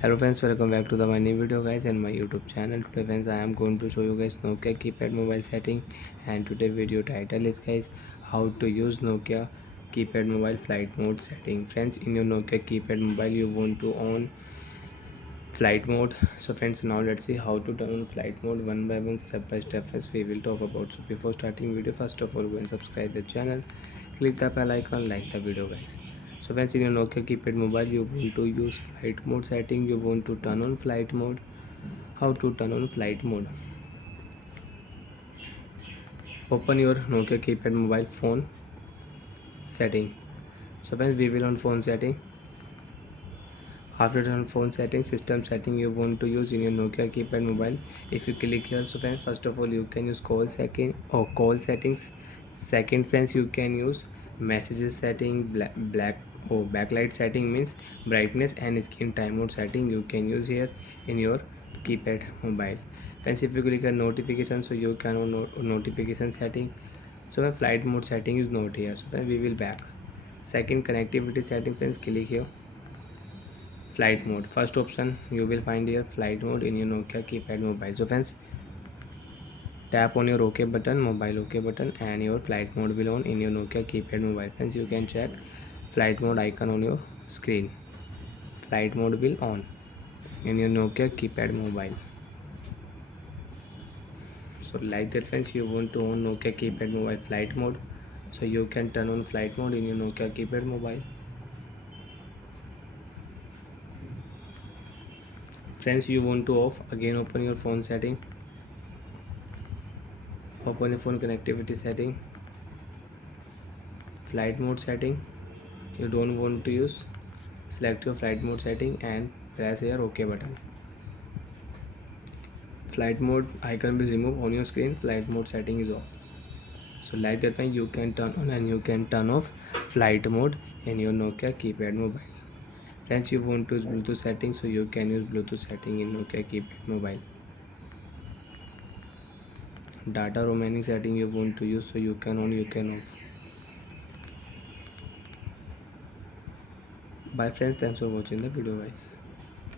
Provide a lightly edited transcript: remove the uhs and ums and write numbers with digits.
Hello friends, welcome back to my new video guys and my YouTube channel. Today friends, I am going to show you guys Nokia keypad mobile setting, and today video title is guys how to use Nokia keypad mobile flight mode setting. Friends, in your Nokia keypad mobile you want to on flight mode. So friends, now let's see how to turn on flight mode one by one, step by step, as we will talk about. So before starting video, first of all go and subscribe the channel, click the bell icon, like the video guys. So friends, in your Nokia keypad mobile you want to use flight mode setting, you want to turn on flight mode. How to turn on flight mode? Open your Nokia keypad mobile phone setting. So friends, we will on phone setting. After turn phone settings, system setting you want to use in your Nokia keypad mobile. If you click here, so friends, first of all you can use call second or call settings. Second friends, you can use messages setting, black or backlight setting, means brightness and screen time mode setting you can use here in your keypad mobile. Friends, if you click on notification, so you can on notification setting. So my flight mode setting is not here. So friends, we will back. Second, connectivity setting, friends, click here. Flight mode, first option you will find here flight mode in your Nokia keypad mobile. So friends, tap on your OK button, mobile OK button, and your flight mode will on in your Nokia keypad mobile. Friends, you can check flight mode icon on your screen. Flight mode will on in your Nokia keypad mobile. So like that friends, you want to on Nokia keypad mobile flight mode, so you can turn on flight mode in your Nokia keypad mobile. Friends, you want to off, again open your phone setting, open your phone connectivity setting, flight mode setting you don't want to use, select your flight mode setting and press here OK button. Flight mode icon will remove on your screen, flight mode setting is off. So like that way you can turn on and you can turn off flight mode in your Nokia keypad mobile. Friends, you want to use Bluetooth setting, so you can use Bluetooth setting in Nokia keypad mobile. Data roaming setting you want to use, so you can on, you can off. Bye friends, thanks for watching the video guys.